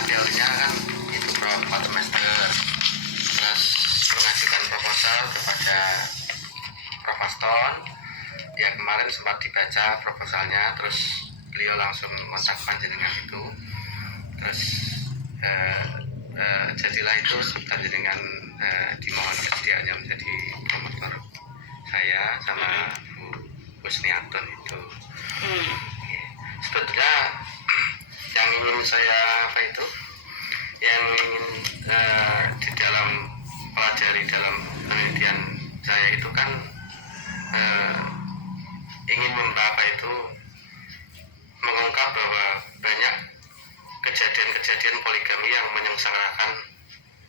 teorinya kan itu Prof 4 semester, terus mengajukan proposal kepada Prof Aston. Ya kemarin sempat dibaca proposalnya, terus beliau langsung kontak panjenengan itu, terus jadilah itu panjenengan dimohon kesediaannya menjadi promotor saya sama Bu Kusniatun itu. Sebetulnya yang ingin saya yang ingin di dalam pelajari dalam penelitian saya itu kan ingin mengungkap bahwa banyak kejadian-kejadian poligami yang menyengsarakan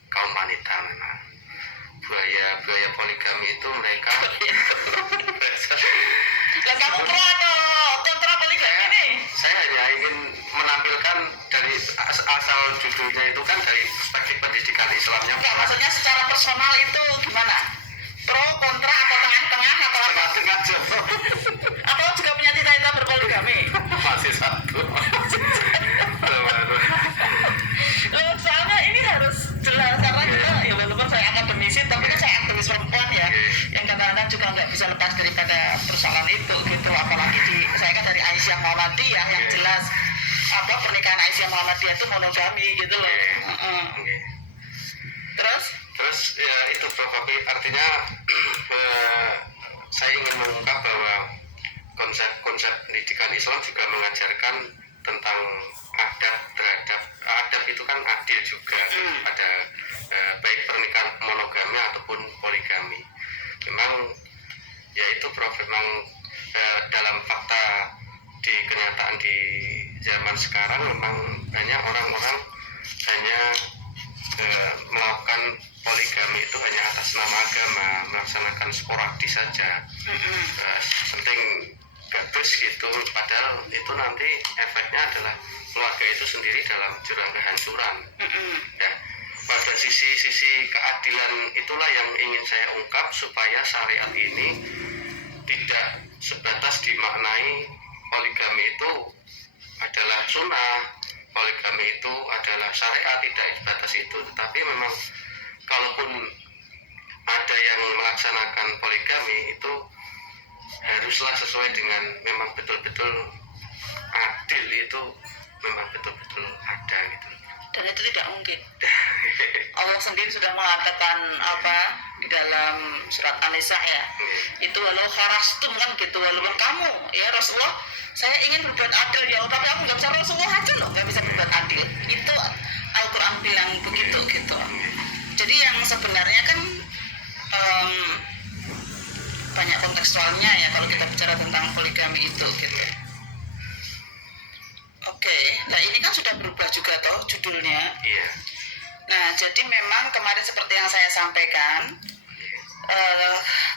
kaum wanita. Memang buaya poligami itu mereka Lah kamu pro atau kontra poligami nih? Saya hanya ingin menampilkan dari asal judulnya itu kan dari perspektif pendidikan Islamnya. Enggak, maksudnya secara personal itu gimana? Pro, kontra, atau tengah-tengah, atau apa? Tengah-tengah aja. Atau juga punya cita-cita berpoligami? Masih satu. Loh, soalnya ini harus jelas karena kita ya walaupun saya akademisi tapi kan saya aktivis perempuan ya, yang kadang-kadang juga nggak bisa lepas daripada persoalan itu gitu. Apalagi saya kan dari Aisyah Muhammadiyah yang jelas pernikahan Aisyah Muhammadiyah itu monogami gitu loh. Terus ya itu Prof, artinya saya ingin mengungkap bahwa konsep pendidikan Islam juga mengajarkan tentang adab itu kan adil juga pada baik pernikahan monogami ataupun poligami. Memang ya itu Prof, memang dalam fakta di kenyataan di zaman sekarang memang banyak orang-orang hanya melakukan poligami itu hanya atas nama agama, melaksanakan sporadis saja, penting bagus gitu, padahal itu nanti efeknya adalah keluarga itu sendiri dalam jurang kehancuran. Ya, pada sisi keadilan itulah yang ingin saya ungkap supaya syariat ini tidak sebatas dimaknai poligami itu adalah sunnah, poligami itu adalah syariat, tidak sebatas itu, tetapi memang kalaupun ada yang melaksanakan poligami itu haruslah sesuai dengan memang betul-betul adil, itu memang betul-betul ada gitu. Dan itu tidak mungkin. Allah sendiri sudah mengatakan di dalam surat An-Nisa ya, itu walau kharastum kan gitu, walaupun kamu ya Rasulullah, saya ingin berbuat adil ya, tapi aku nggak bisa, Rasulullah aja loh nggak bisa berbuat adil. Itu Al-Quran bilang begitu gitu. Jadi yang sebenarnya kan banyak kontekstualnya ya kalau kita bicara tentang poligami itu gitu. Oke, nah ini kan sudah berubah juga toh judulnya. Iya. Nah jadi memang kemarin seperti yang saya sampaikan,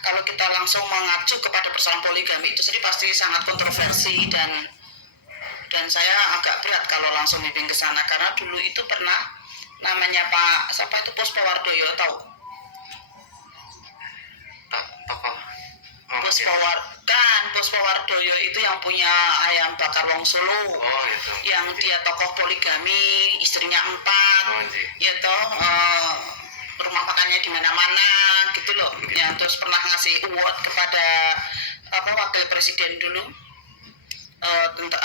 kalau kita langsung mengacu kepada persoalan poligami itu sendiri pasti sangat kontroversi dan saya agak berat kalau langsung mimpin ke sana, karena dulu itu pernah namanya Pak siapa itu Puspawardoyo, tahu? Puspawardoyo itu yang punya ayam bakar Wong Solo. Oh, itu. Yang dia tokoh poligami, istrinya 4, ya toh, rumah makannya di mana-mana gitu loh. Yang terus pernah ngasih award kepada wakil presiden dulu tentang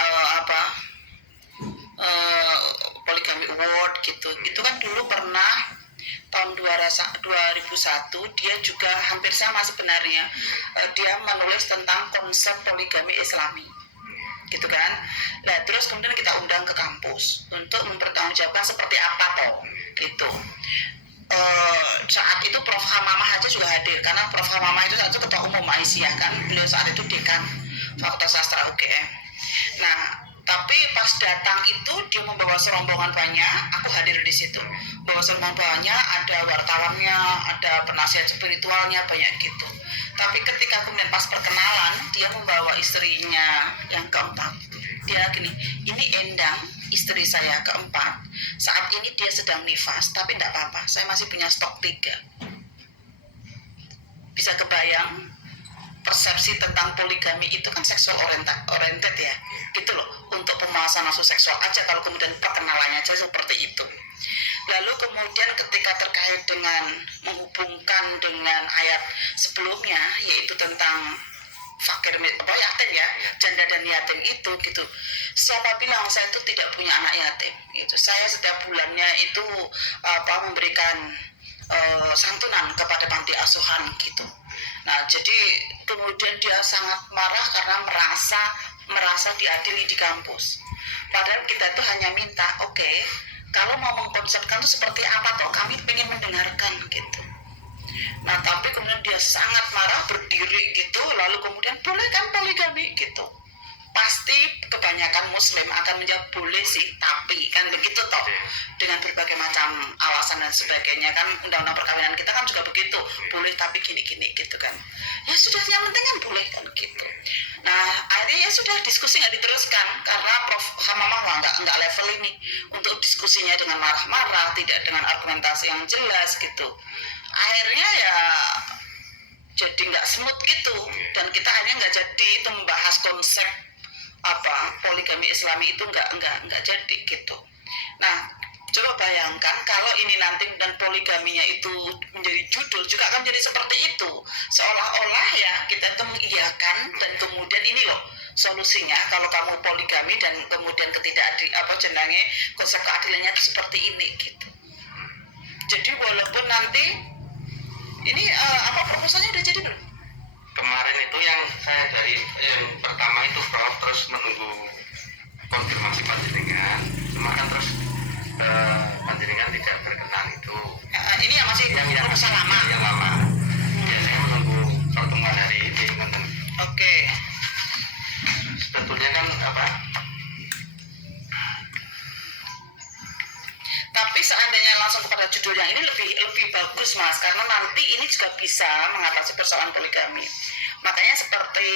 poligami award gitu. Itu kan dulu pernah tahun 2001 dia juga hampir sama sebenarnya, dia menulis tentang konsep poligami Islami gitu kan. Nah terus kemudian kita undang ke kampus untuk mempertanggungjawabkan seperti apa toh gitu. Saat itu Prof Hamamah aja juga hadir, karena Prof Hamamah itu saat itu ketua umum Aisyah kan, beliau saat itu dekan Fakultas Sastra UGM. Nah tapi pas datang itu dia membawa serombongan banyak, aku hadir di situ. Bawa serombongan banyak, ada wartawannya, ada penasihat spiritualnya, banyak gitu. Tapi ketika kemudian pas perkenalan, dia membawa istrinya yang keempat. Dia gini, ini Endang, istri saya keempat. Saat ini dia sedang nifas, tapi tidak apa-apa, saya masih punya stok 3. Bisa kebayang persepsi tentang poligami itu kan seksual oriented ya, gitu loh, untuk pemuasan nafsu seksual aja kalau kemudian perkenalannya aja seperti itu. Lalu kemudian ketika terkait dengan menghubungkan dengan ayat sebelumnya yaitu tentang fakir yatim ya, janda dan yatim itu gitu. Siapa bilang saya itu tidak punya anak yatim? Itu saya setiap bulannya itu memberikan santunan kepada panti asuhan gitu. Nah, jadi kemudian dia sangat marah karena merasa diadili di kampus. Padahal kita itu hanya minta, oke, kalau mau mengkonsepkan itu seperti apa toh? Kami ingin mendengarkan gitu. Nah, tapi kemudian dia sangat marah, berdiri gitu, lalu kemudian boleh kan poligami gitu. Pasti kebanyakan muslim akan menjawab boleh sih, tapi kan begitu toh, dengan berbagai macam alasan dan sebagainya. Kan undang-undang perkawinan kita kan juga begitu, boleh tapi gini-gini gitu kan. Ya sudah, yang penting kan boleh kan gitu. Nah, akhirnya ya sudah, diskusi nggak diteruskan karena Prof. Hamamah nggak level ini untuk diskusinya dengan marah-marah, tidak dengan argumentasi yang jelas gitu. Akhirnya ya jadi nggak smooth gitu, dan kita akhirnya nggak jadi itu membahas konsep poligami Islami itu nggak jadi gitu. Nah, coba bayangkan kalau ini nanti dan poligaminya itu menjadi judul juga akan jadi seperti itu, seolah-olah ya kita itu mengiyakan dan kemudian ini loh solusinya kalau kamu poligami dan kemudian konsep keadilannya itu seperti ini gitu. Jadi walaupun nanti ini proposalnya udah jadi belum? Kemarin itu yang saya dari yang pertama itu Prof, terus menunggu konfirmasi panjenengan, cuma kan terus panjenengan tidak berkenan itu. Ini yang masih proposal lama. Yang lama. Ya saya menunggu pertemuan hari ini. Oke. Sebetulnya kan Tapi seandainya langsung kepada judul yang ini lebih bagus Mas, karena nanti ini juga bisa mengatasi persoalan poligami. Makanya seperti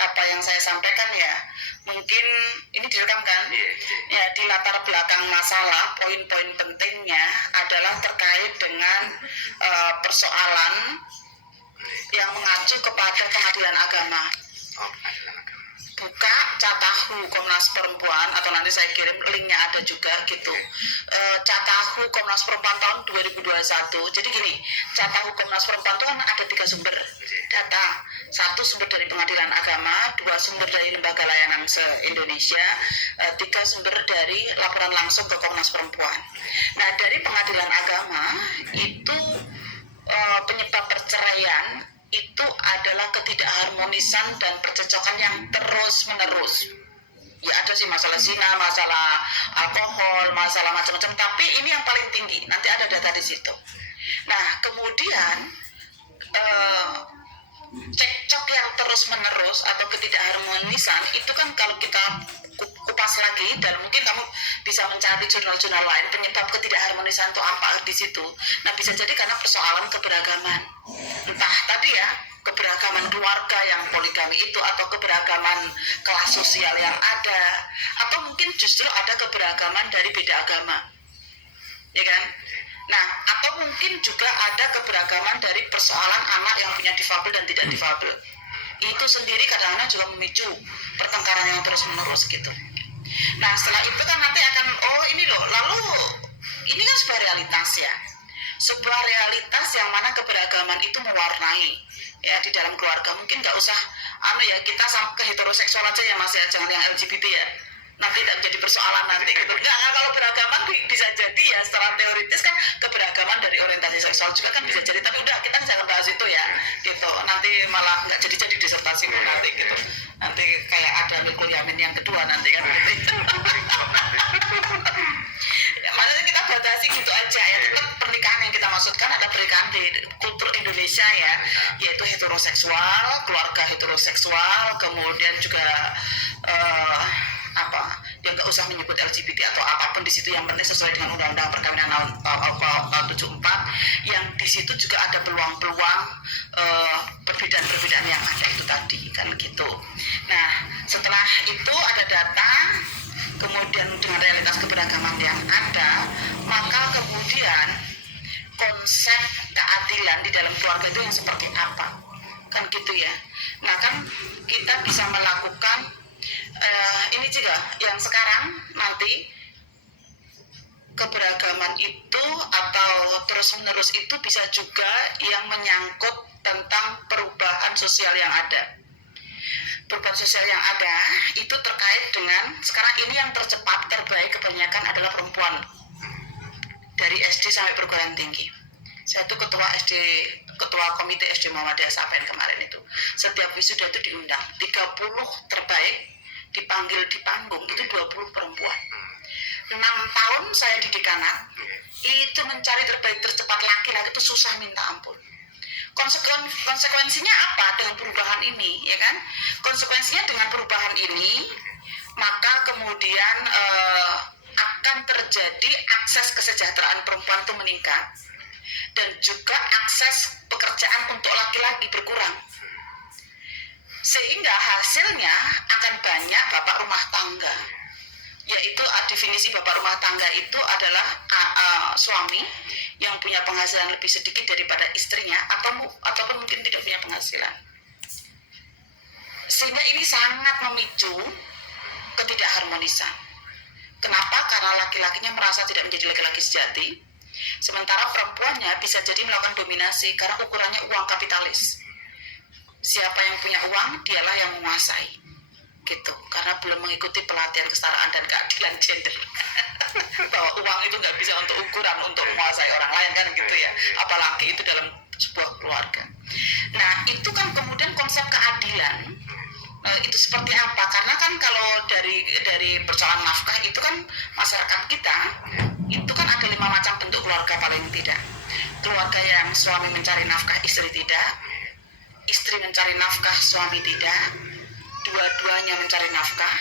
apa yang saya sampaikan ya, mungkin ini direkam kan? Ya, di latar belakang masalah poin-poin pentingnya adalah terkait dengan persoalan yang mengacu kepada pengadilan agama. Buka Catahu Komnas Perempuan, atau nanti saya kirim linknya ada juga gitu. Catahu Komnas Perempuan tahun 2021. Jadi gini, Catahu Komnas Perempuan itu kan ada 3 sumber data. 1 sumber dari Pengadilan Agama, 2 sumber dari Lembaga Layanan se-Indonesia, 3 sumber dari laporan langsung ke Komnas Perempuan. Nah, dari Pengadilan Agama itu penyebab perceraian itu adalah ketidakharmonisan dan percecokan yang terus-menerus. Ya ada sih masalah zina, masalah alkohol, masalah macam-macam, tapi ini yang paling tinggi. Nanti ada data di situ. Nah, kemudian cekcok yang terus-menerus atau ketidakharmonisan itu kan kalau kita kupas lagi, dan mungkin kamu bisa mencari jurnal-jurnal lain penyebab ketidakharmonisan itu apa di situ. Nah, bisa jadi karena persoalan keberagaman, entah tadi ya keberagaman keluarga yang poligami itu, atau keberagaman kelas sosial yang ada, atau mungkin justru ada keberagaman dari beda agama, ya kan? Nah, atau mungkin juga ada keberagaman dari persoalan anak yang punya difabel dan tidak difabel. Itu sendiri kadang-kadang juga memicu pertengkaran yang terus-menerus gitu. Nah, setelah itu kan nanti akan, ini loh, lalu ini kan sebuah realitas ya. Sebuah realitas yang mana keberagaman itu mewarnai ya di dalam keluarga. Mungkin nggak usah kita ke heteroseksual aja ya Mas ya, jangan yang LGBT ya. Nanti tidak menjadi persoalan nanti gitu. Enggak, kalau beragaman bisa jadi ya secara teoritis kan keberagaman dari orientasi seksual juga kan bisa jadi, tapi udah kita jangan bahas itu ya gitu, nanti malah nggak jadi disertasi nanti gitu, nanti kayak ada Milkul Yamin yang kedua nanti kan gitu. Ya, maksudnya kita batasi gitu aja ya, tetap pernikahan yang kita maksudkan ada pernikahan di kultur Indonesia ya, yaitu heteroseksual, keluarga heteroseksual, kemudian juga yang nggak usah menyebut LGBT atau apapun di situ, yang penting sesuai dengan Undang-Undang Perkawinan tahun 74, yang di situ juga ada peluang-peluang perbedaan-perbedaan yang ada itu tadi kan gitu. Nah, setelah itu ada data, kemudian dengan realitas keberagaman yang ada, maka kemudian konsep keadilan di dalam keluarga itu yang seperti apa kan gitu ya. Nah kan kita bisa melakukan ini juga yang sekarang nanti keberagaman itu atau terus-menerus itu bisa juga yang menyangkut tentang perubahan sosial yang ada. Perubahan sosial yang ada itu terkait dengan sekarang ini yang tercepat terbaik kebanyakan adalah perempuan dari SD sampai perguruan tinggi. Saya itu ketua komite SD Muhammadiyah Sapen kemarin itu. Setiap wisuda itu diundang 30 terbaik dipanggil di panggung itu 20 perempuan. 6 tahun saya di dekanat itu mencari terbaik tercepat laki-laki itu susah minta ampun. Konsekuensinya apa dengan perubahan ini, ya kan? Konsekuensinya dengan perubahan ini maka kemudian akan terjadi akses kesejahteraan perempuan itu meningkat dan juga akses pekerjaan untuk laki-laki berkurang, sehingga hasilnya akan banyak bapak rumah tangga, yaitu definisi bapak rumah tangga itu adalah suami yang punya penghasilan lebih sedikit daripada istrinya ataupun mungkin tidak punya penghasilan, sehingga ini sangat memicu ketidakharmonisan. Kenapa? Karena laki-lakinya merasa tidak menjadi laki-laki sejati, sementara perempuannya bisa jadi melakukan dominasi karena ukurannya uang kapitalis. Siapa yang punya uang, dialah yang menguasai, gitu. Karena belum mengikuti pelatihan kesetaraan dan keadilan gender. Bahwa uang itu nggak bisa untuk ukuran untuk menguasai orang lain kan gitu ya. Apalagi itu dalam sebuah keluarga. Nah itu kan kemudian konsep keadilan itu seperti apa? Karena kan kalau dari persoalan nafkah itu kan masyarakat kita itu kan ada 5 macam bentuk keluarga paling tidak. Keluarga yang suami mencari nafkah, istri tidak. Istri mencari nafkah, suami tidak. Dua-duanya mencari nafkah.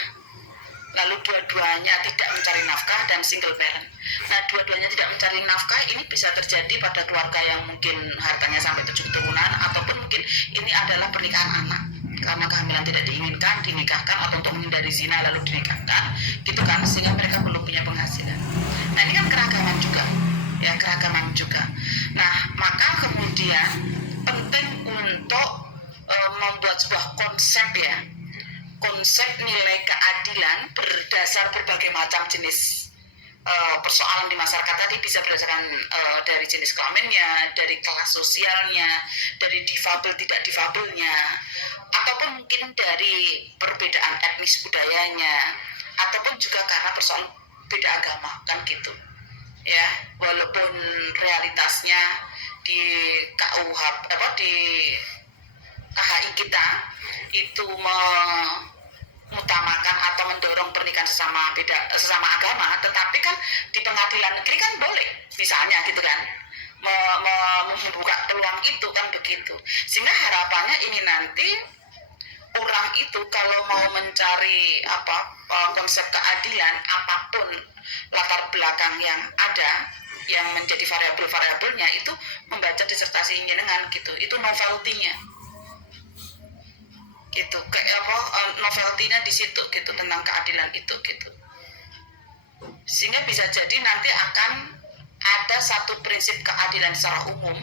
Lalu dua-duanya tidak mencari nafkah dan single parent. Nah dua-duanya tidak mencari nafkah ini bisa terjadi pada keluarga yang mungkin hartanya sampai 7 keturunan ataupun mungkin ini adalah pernikahan anak. Karena kehamilan tidak diinginkan, dinikahkan atau untuk menghindari zina lalu dinikahkan, gitu kan, sehingga mereka belum punya penghasilan. Nah ini kan keragaman juga, ya keragaman juga. Nah maka kemudian penting untuk membuat sebuah konsep ya, konsep nilai keadilan berdasar berbagai macam jenis persoalan di masyarakat tadi, bisa berdasarkan dari jenis kelaminnya, dari kelas sosialnya, dari difabel tidak difabelnya, ataupun mungkin dari perbedaan etnis budayanya, ataupun juga karena persoalan beda agama kan gitu ya. Walaupun realitasnya di di KHI kita itu mengutamakan atau mendorong pernikahan sesama agama, tetapi kan di pengadilan negeri kan boleh misalnya gitu kan membuka peluang itu kan begitu. Sehingga harapannya ini nanti orang itu kalau mau mencari konsep keadilan apapun latar belakang yang ada yang menjadi variabel-variabelnya itu membaca disertasi jenengan gitu, itu novelty-nya gitu, kayak novelty-nya di situ gitu tentang keadilan itu gitu, sehingga bisa jadi nanti akan ada satu prinsip keadilan secara umum,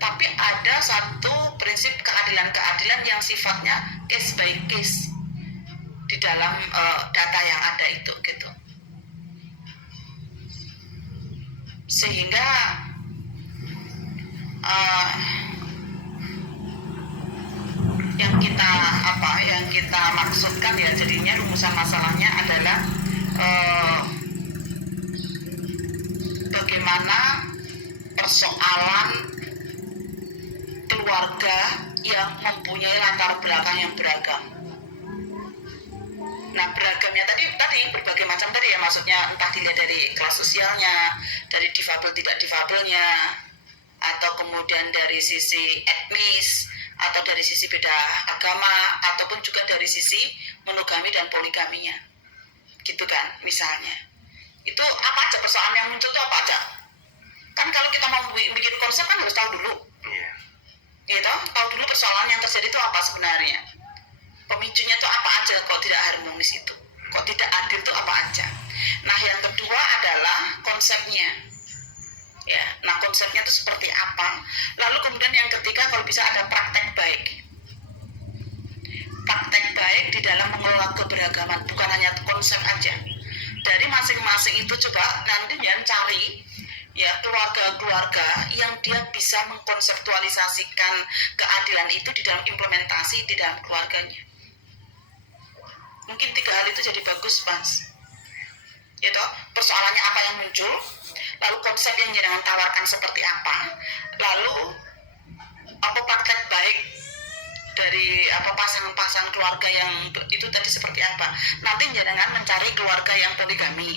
tapi ada satu prinsip keadilan yang sifatnya case by case di dalam data yang ada itu gitu, sehingga yang kita maksudkan ya jadinya rumusan masalahnya adalah bagaimana persoalan keluarga yang mempunyai latar belakang yang beragam. Nah beragamnya tadi berbagai macam tadi ya, maksudnya entah dilihat dari kelas sosialnya, dari difabel tidak difabelnya, atau kemudian dari sisi etnis, atau dari sisi beda agama, ataupun juga dari sisi monogami dan poligaminya gitu kan misalnya. Itu apa aja persoalan yang muncul itu apa aja kan, kalau kita mau bikin konsep kan harus tahu dulu gitu, tahu dulu persoalan yang terjadi itu apa sebenarnya, pemicunya itu apa aja kok tidak harmonis itu, kok tidak adil itu apa aja. Nah yang kedua adalah konsepnya ya. Nah konsepnya itu seperti apa, lalu kemudian yang ketiga kalau bisa ada praktek baik. praktek baik di dalam mengelola keberagaman, bukan hanya konsep aja. Dari masing-masing itu coba nanti jangan cari ya keluarga-keluarga yang dia bisa mengkonseptualisasikan keadilan itu di dalam implementasi di dalam keluarganya. Mungkin 3 hal itu jadi bagus, Mas. Ya toh, persoalannya apa yang muncul, lalu konsep yang jangan tawarkan seperti apa, lalu apa praktek baik dari apa pasangan-pasangan keluarga yang itu tadi seperti apa. Nanti jangan mencari keluarga yang poligami,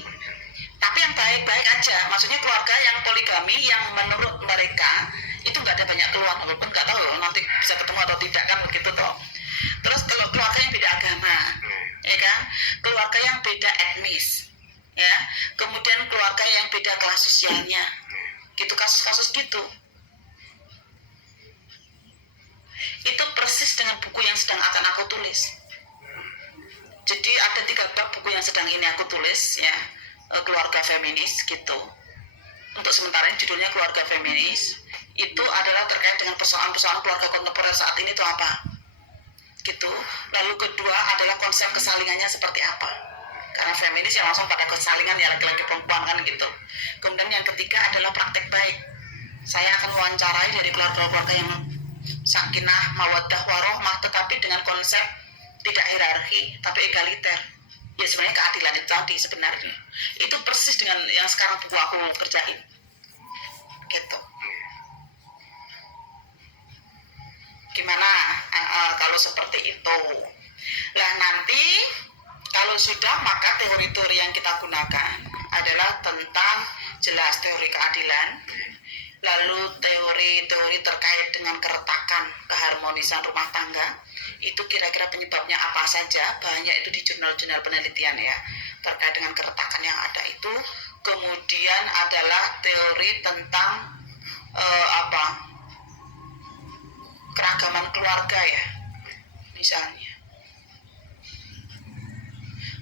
tapi yang baik-baik aja. Maksudnya keluarga yang poligami yang menurut mereka itu nggak ada banyak keluhan, walaupun nggak tahu nanti bisa ketemu atau tidak kan begitu toh. Terus kalau keluarga yang beda agama, ya kan, keluarga yang beda etnis, ya, kemudian keluarga yang beda kelas sosialnya, gitu, kasus-kasus gitu. Itu persis dengan buku yang sedang akan aku tulis. Jadi ada 3 bab buku yang sedang ini aku tulis ya, keluarga feminis gitu. Untuk sementara ini judulnya keluarga feminis. Itu adalah terkait dengan persoalan-persoalan keluarga kontemporer saat ini itu apa gitu. Lalu kedua adalah konsep kesalingannya seperti apa, karena feminis yang langsung pada kesalingan ya laki-laki perempuan kan gitu. Kemudian yang ketiga adalah praktek baik. Saya akan wawancarai dari keluarga-keluarga yang sakinah, mawaddah, warohmah, tetapi dengan konsep tidak hierarki, tapi egaliter. Ya sebenarnya keadilan itu tadi sebenarnya. Itu persis dengan yang sekarang buku aku kerjain. Gitu. Gimana kalau seperti itu? Lah nanti kalau sudah, maka teori-teori yang kita gunakan adalah tentang jelas teori keadilan, lalu teori-teori terkait dengan keretakan keharmonisan rumah tangga. Itu kira-kira penyebabnya apa saja, banyak itu di jurnal-jurnal penelitian ya, terkait dengan keretakan yang ada itu. Kemudian adalah teori tentang keragaman keluarga ya, misalnya.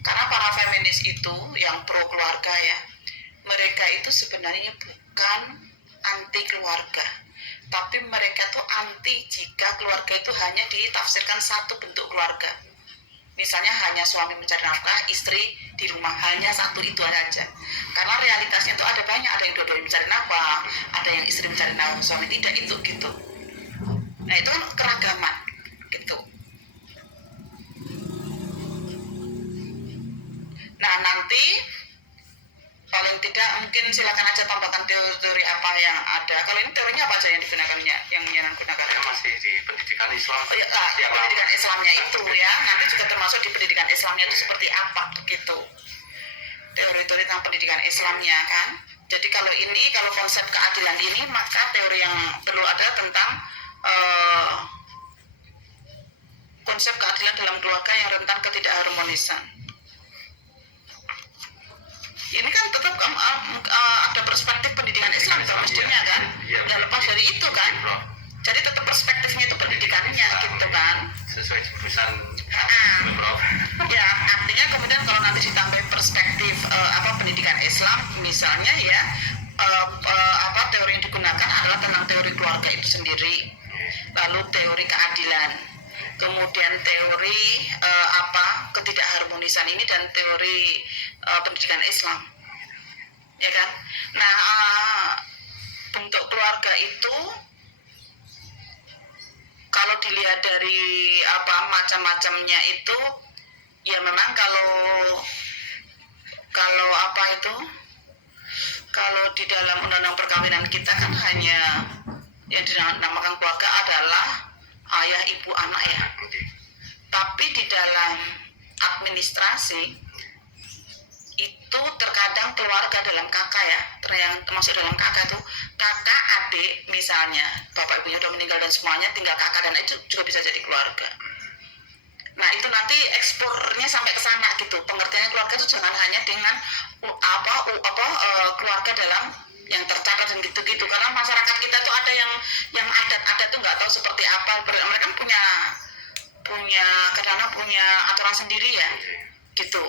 Karena para feminis itu yang pro keluarga ya, mereka itu sebenarnya bukan anti keluarga, tapi mereka tuh anti jika keluarga itu hanya ditafsirkan satu bentuk keluarga. Misalnya hanya suami mencari nafkah, istri di rumah, hanya satu itu aja. Karena realitasnya itu ada banyak, ada yang dua-duanya mencari nafkah, ada yang istri mencari nafkah, suami tidak, itu gitu. Nah itu kan keragaman gitu. Nah nanti paling tidak mungkin silakan aja tambahkan teori apa yang ada. Kalau ini teorinya apa aja yang digunakan, yang Yanan gunakan? Ya, masih di pendidikan Islam. Oh ya, pendidikan Islamnya itu ya. Nanti juga termasuk di pendidikan Islamnya itu seperti apa begitu. Teori-teori tentang pendidikan Islamnya kan. Jadi kalau konsep keadilan ini, maka teori yang perlu ada tentang konsep keadilan dalam keluarga yang rentan ketidakharmonisan. Ini kan tetap ada perspektif pendidikan Islam mestinya kan, nggak lepas dari itu kan. Jadi tetap perspektifnya itu pendidikannya gitu kan. Sesuai jurusan. Ya artinya kemudian kalau nanti ditambah perspektif pendidikan Islam misalnya ya, teori yang digunakan adalah tentang teori keluarga itu sendiri, lalu teori keadilan, kemudian teori ketidakharmonisan ini, dan teori pendidikan Islam, ya kan. Nah bentuk keluarga itu kalau dilihat dari macam-macamnya itu ya memang kalau di dalam undang-undang perkawinan kita kan hanya yang dinamakan keluarga adalah ayah, ibu, anak ya. Tapi di dalam administrasi itu terkadang keluarga dalam kakak ya, yang termasuk dalam kakak itu kakak, adik misalnya, bapak ibunya udah meninggal dan semuanya tinggal kakak dan itu juga bisa jadi keluarga. Nah itu nanti ekspornya sampai ke sana gitu. Pengertiannya keluarga itu jangan hanya dengan keluarga dalam yang tercatat dan gitu-gitu, karena masyarakat kita tuh ada yang adat tuh nggak tahu seperti apa. Mereka punya aturan sendiri ya gitu.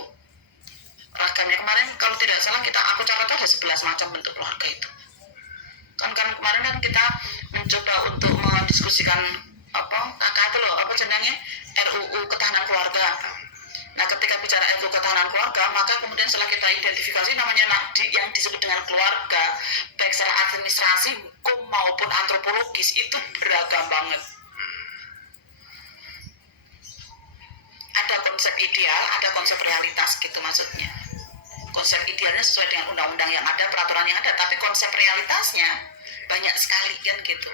Ragamnya kemarin kalau tidak salah aku catat ada 11 macam bentuk keluarga itu. Kan kemarin kan kita mencoba untuk mendiskusikan kakak itu loh, apa jenengnya, RUU Ketahanan Keluarga. Nah, ketika bicara RUU Ketahanan Keluarga, maka kemudian setelah kita identifikasi namanya yang disebut dengan keluarga, baik secara administrasi, hukum maupun antropologis itu beragam banget. Ada konsep ideal, ada konsep realitas gitu maksudnya. Konsep idealnya sesuai dengan undang-undang yang ada, peraturan yang ada, tapi konsep realitasnya banyak sekali kan gitu.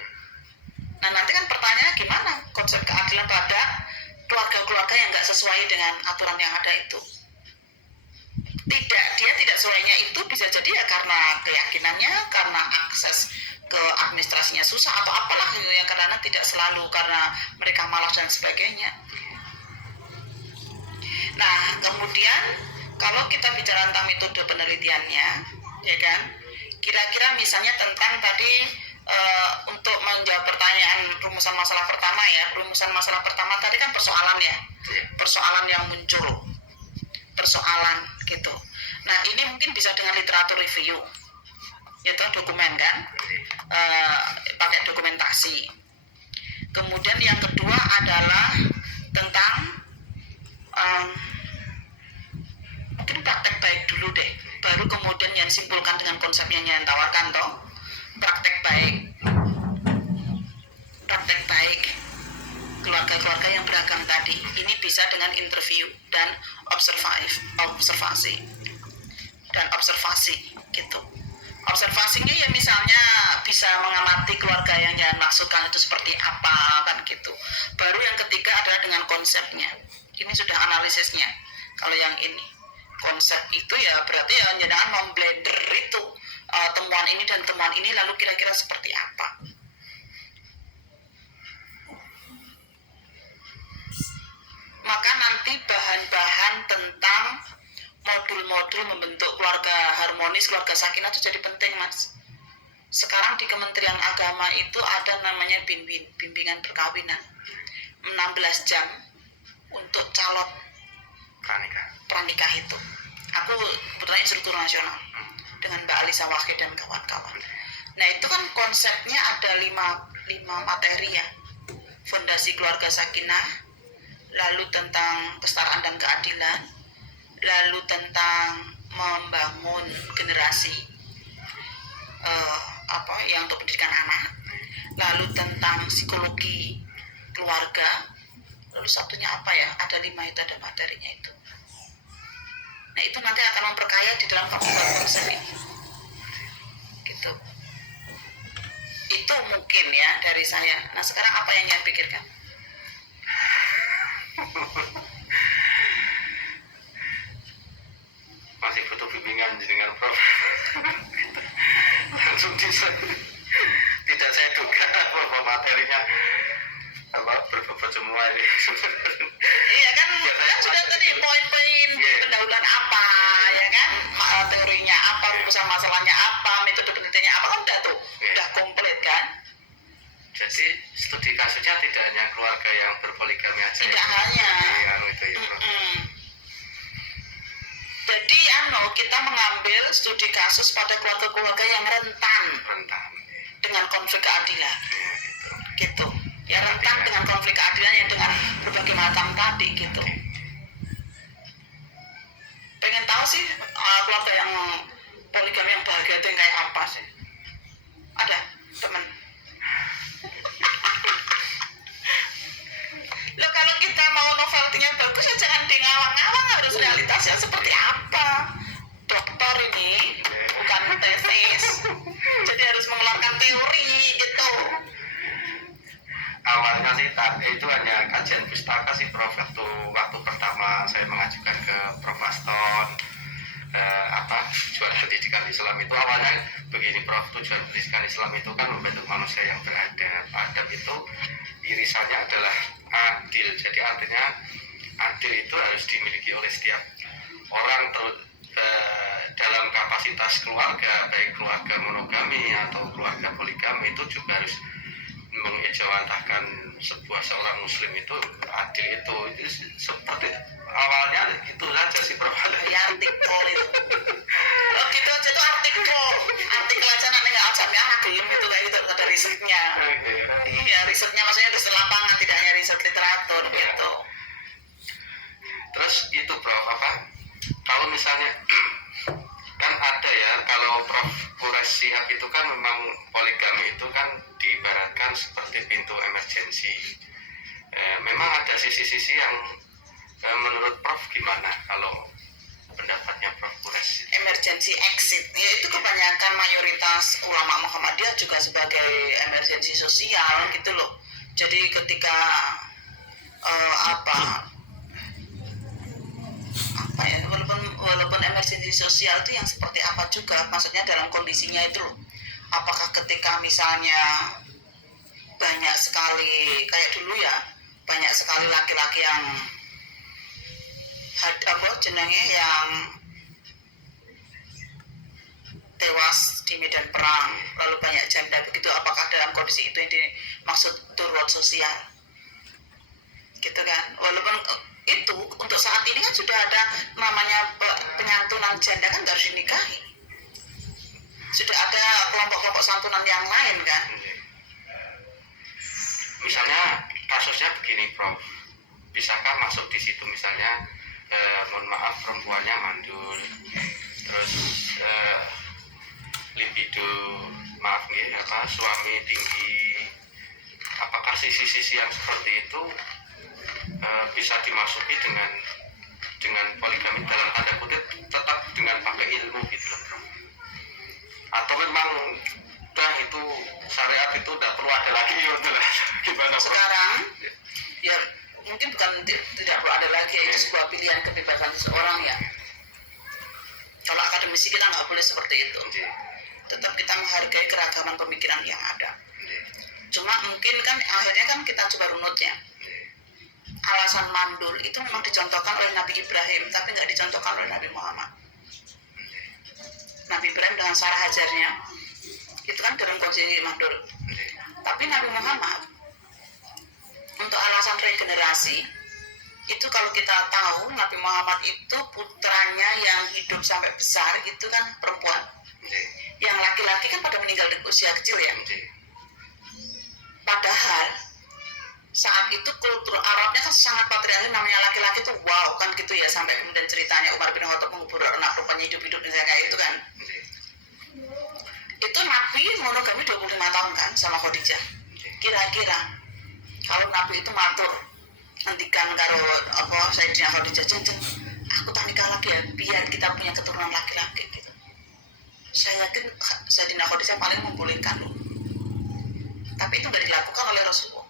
Nah, nanti kan pertanyaannya gimana konsep keadilan pada keluarga-keluarga yang nggak sesuai dengan aturan yang ada itu. Dia tidak sesuainya itu bisa jadi ya karena keyakinannya, karena akses ke administrasinya susah atau apalah yang karena tidak selalu karena mereka malas dan sebagainya. Nah, kemudian kalau kita bicara tentang metode penelitiannya, ya kan, kira-kira misalnya tentang tadi untuk menjawab pertanyaan rumusan masalah pertama ya, rumusan masalah pertama tadi kan persoalan ya, persoalan yang muncul, persoalan gitu. Nah, ini mungkin bisa dengan literatur review, yaitu dokumen kan, pakai dokumentasi. Kemudian yang kedua adalah tentang mungkin praktek baik dulu deh, baru kemudian yang simpulkan dengan konsepnya yang tawarkan toh. Praktek baik keluarga-keluarga yang beragam tadi ini bisa dengan interview dan observasi gitu. Observasinya ya misalnya bisa mengamati keluarga yang jangan maksudkan itu seperti apa kan gitu. Baru yang ketiga adalah dengan konsepnya. Ini sudah analisisnya. Kalau yang ini konsep itu ya berarti ya jangan memblender itu temuan ini dan temuan ini lalu kira-kira seperti apa. Maka nanti bahan-bahan tentang modul-modul membentuk keluarga harmonis, keluarga sakinah itu jadi penting, Mas. Sekarang di Kementerian Agama itu ada namanya bimbingan perkawinan 16 jam untuk calon pranikah itu. Aku kebetulan instruktur nasional dengan Mbak Alisa Wahid dan kawan-kawan. Nah, itu kan konsepnya ada 5 materi ya. Fondasi keluarga sakinah, lalu tentang kesetaraan dan keadilan, lalu tentang membangun generasi yang untuk pendidikan anak, lalu tentang psikologi keluarga, lalu satunya apa ya, ada 5 itu, ada materinya itu. Nah, itu nanti akan memperkaya di dalam konsep ini gitu. Itu mungkin ya dari saya. Nah, sekarang apa yang saya pikirkan? Masih butuh bimbingan dengan Prof. Langsung tidak saya duga bahwa materinya berbobot semua ini. Iya kan, sudah tadi poin-poin pendahuluan apa ya kan, teorinya apa, rumusan masalahnya apa, metode penelitiannya apa, kan udah tuh, udah komplit kan. Jadi studi kasusnya tidak hanya keluarga yang berpoligami aja. Tidak hanya. Itu ya, Prof. Jadi kita mengambil studi kasus pada keluarga-keluarga yang rentan dengan konflik keadilan. Gitu. Ya rentan dengan konflik keadilan yang dengan berbagai macam tadi gitu. Pengen tahu sih keluarga yang poligami yang bahagia itu yang kayak apa sih? Ada teman? Loh, kalau kita mau novelty-nya bagus ya jangan di ngawang-ngawang, harus realitasnya seperti apa. Dokter ini bukan tesis, jadi harus mengeluarkan teori gitu. Awalnya sih itu hanya kajian pustaka sih, Prof. Waktu pertama saya mengajukan ke Prof. Aston tujuan pendidikan Islam itu awalnya begini, Prof. Tujuan pendidikan Islam itu kan membentuk manusia yang beradab. Adab itu irisannya adalah adil. Jadi artinya adil itu harus dimiliki oleh setiap orang dalam kapasitas keluarga, baik keluarga monogami atau keluarga poligami, itu juga harus mengejawantahkan seorang muslim itu adil itu seperti awalnya itu saja sih, Prof. Ya artikel itu. Oh gitu aja tuh artikel aja nanti nggak aja ya gelem itu kayak gitu, ada risetnya. Iya, risetnya maksudnya riset lapangan sudut literatur gitu. Terus itu Prof, kalau misalnya kan ada ya, kalau Prof Kures Shihab itu kan memang poligami itu kan diibaratkan seperti pintu emergensi. Memang ada sisi-sisi yang menurut Prof gimana kalau pendapatnya Prof Kures? Emergency exit, yaitu kebanyakan mayoritas ulama Muhammadiyah juga sebagai emergensi sosial gitu loh. Jadi ketika walaupun emergensi sosial itu yang seperti apa juga, maksudnya dalam kondisinya itu loh. Apakah ketika misalnya banyak sekali kayak dulu ya, banyak sekali laki-laki yang yang tewas di medan perang, lalu banyak janda begitu, apakah dalam kondisi itu yang dimaksud darurat sosial gitu kan? Walaupun itu untuk saat ini kan sudah ada namanya penyantunan janda kan, nggak harus dinikahi, sudah ada kelompok-kelompok santunan yang lain kan. Misalnya kasusnya begini Prof, bisakah masuk di situ misalnya mohon maaf perempuannya mandul, terus libido suami tinggi, apakah sisi-sisi yang seperti itu bisa dimasuki dengan poligami dalam tanda kutip, tetap dengan pakai ilmu gitu loh Prof? Atau memang udah itu syariat itu udah perlu ada lagi gitu lah, gimana Prof? Sekarang ya mungkin bukan tidak perlu ada lagi, itu sebuah pilihan kebebasan seseorang ya. Kalau akademisi kita nggak boleh seperti itu, tetap kita menghargai keragaman pemikiran yang ada. Cuma mungkin kan akhirnya kan kita coba runutnya. Alasan mandul itu memang dicontohkan oleh Nabi Ibrahim, tapi nggak dicontohkan oleh Nabi Muhammad. Nabi Ibrahim dengan Sarah Hajarnya itu kan dalam kondisi mandul. Tapi Nabi Muhammad untuk alasan regenerasi itu, kalau kita tahu Nabi Muhammad itu putranya yang hidup sampai besar itu kan perempuan. Yang laki-laki kan pada meninggal di usia kecil ya. Padahal saat itu kultur Arabnya kan sangat patriarkal, namanya laki-laki tuh wow kan gitu ya, sampai kemudian ceritanya Umar bin Khattab mengubur anak perempuannya hidup-hidup misalnya kayak itu kan. Itu Nabi monogami 25 tahun kan sama Khadijah. Kira-kira kalau Nabi itu matur nantikan karo Sayyidina Khadijah, jenjen aku tak nikah lagi ya biar kita punya keturunan laki-laki gitu. Saya yakin Sayyidina Khadijah paling membolehkan loh. Tapi itu nggak dilakukan oleh Rasulullah.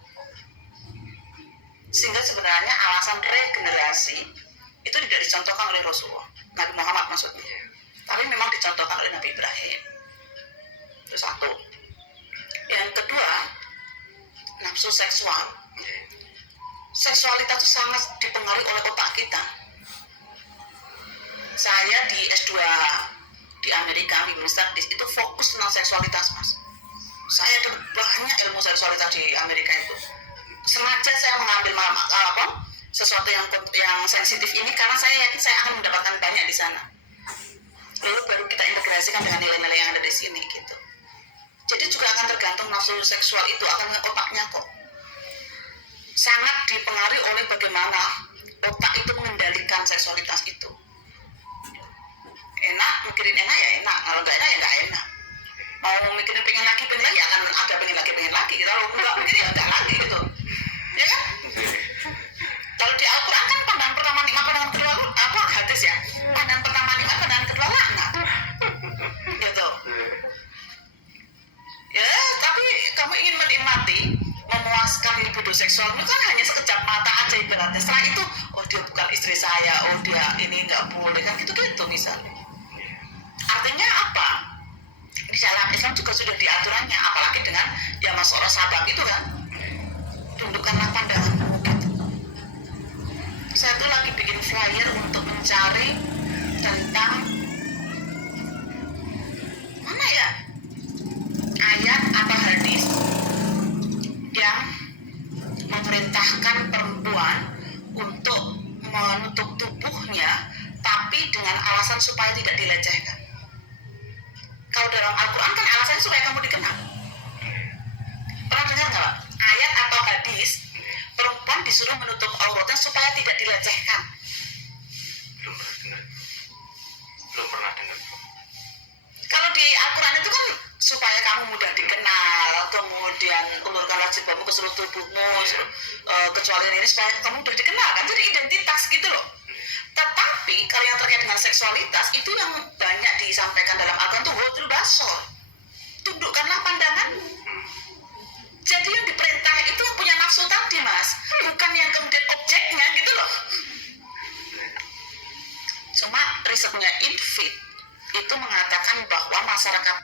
Sehingga sebenarnya alasan regenerasi itu tidak dicontohkan oleh Rasulullah, Nabi Muhammad maksudnya, tapi memang dicontohkan oleh Nabi Ibrahim. Itu satu. Yang kedua, nafsu seksual. Seksualitas itu sangat dipengaruhi oleh otak kita. Saya di S2 di Amerika, di Studies, itu fokus tentang seksualitas mas. Saya dapat banyak ilmu seksualitas di Amerika itu. Sengaja saya mengambil sesuatu yang sensitif ini karena saya yakin saya akan mendapatkan banyak di sana. Lalu baru kita integrasikan dengan nilai-nilai yang ada di sini gitu. Jadi juga akan tergantung nafsu seksual itu akan otaknya kok. Sangat dipengaruhi oleh bagaimana otak itu mengendalikan seksualitas itu. Enak, mikirin enak ya enak, kalau nggak enak ya nggak enak. Mau mikirin pengen lagi ya akan ada pengen lagi. Kalau nggak mikir ya nggak lagi gitu. Ya kan? Kalau di Al-Quran kan pandangan pertama nikmat, pandangan kedua hadis ya. Pandangan pertama nikmat, pandangan kedua laknat. Gitu. Ya, tapi kamu ingin menikmati, memuaskan libido seksual itu kan hanya sekejap mata aja ibaratnya. Setelah itu, oh dia bukan istri saya, oh dia ini nggak boleh kan gitu-gitu misalnya. Artinya apa? Di dalam Islam juga sudah diaturannya, apalagi dengan ya masalah sabab itu kan. Tundukkanlah pandanganmu gitu. Saya tuh lagi bikin flyer untuk mencari tentang mana ya ayat atau hadis yang memerintahkan perempuan untuk menutup tubuhnya tapi dengan alasan supaya tidak dilecehkan. Kalau dalam Al-Quran kan alasannya supaya kamu dikenal. Pernah dengar nggak Pak? Ayat atau hadis perempuan disuruh menutup auratnya supaya tidak dilecehkan. Belum pernah dengar. Kalau di Al-Quran itu kan supaya kamu mudah dikenal, kemudian ulurkanlah jilbabmu ke seluruh tubuhmu, kecuali ini supaya kamu mudah dikenal kan, jadi identitas gitu loh. Tetapi kalau yang terkait dengan seksualitas itu yang banyak disampaikan dalam Al-Quran itu ghadul basar, tundukkanlah pandangan. Jadi yang diperintah itu yang punya nafsu tadi mas, bukan yang kemudian objeknya gitu loh. Cuma risetnya Infit itu mengatakan bahwa masyarakat